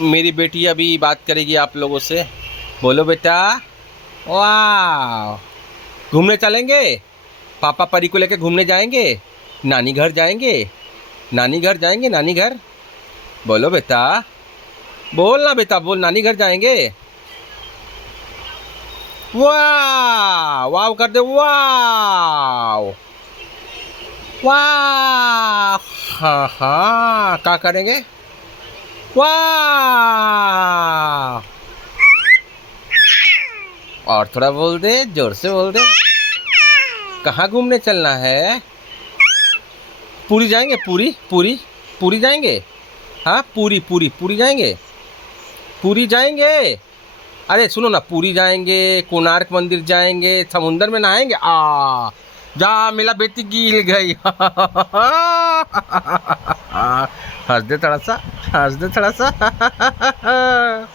मेरी बेटी अभी बात करेगी आप लोगों से। बोलो बेटा। वाह। घूमने चलेंगे? पापा परी को लेके घूमने जाएंगे? नानी घर जाएंगे? नानी घर जाएंगे? नानी घर बोलो बेटा। बोल ना बेटा, बोल। नानी घर जाएंगे? वाह वाह कर दे। वाह वाह। हाँ हाँ, क्या करेंगे? वाह। और थोड़ा बोल दे, जोर से बोल दे। कहाँ घूमने चलना है? पूरी जाएंगे? पूरी पूरी पूरी जाएंगे? हाँ, पूरी पूरी पूरी जाएंगे? पूरी जाएंगे? अरे सुनो ना, पूरी जाएंगे, कोणार्क मंदिर जाएंगे, समुंदर में नहाएंगे। जा मेरा बेटी गिर गई। हंस दे थोड़ा सा, हंस दे थोड़ा सा।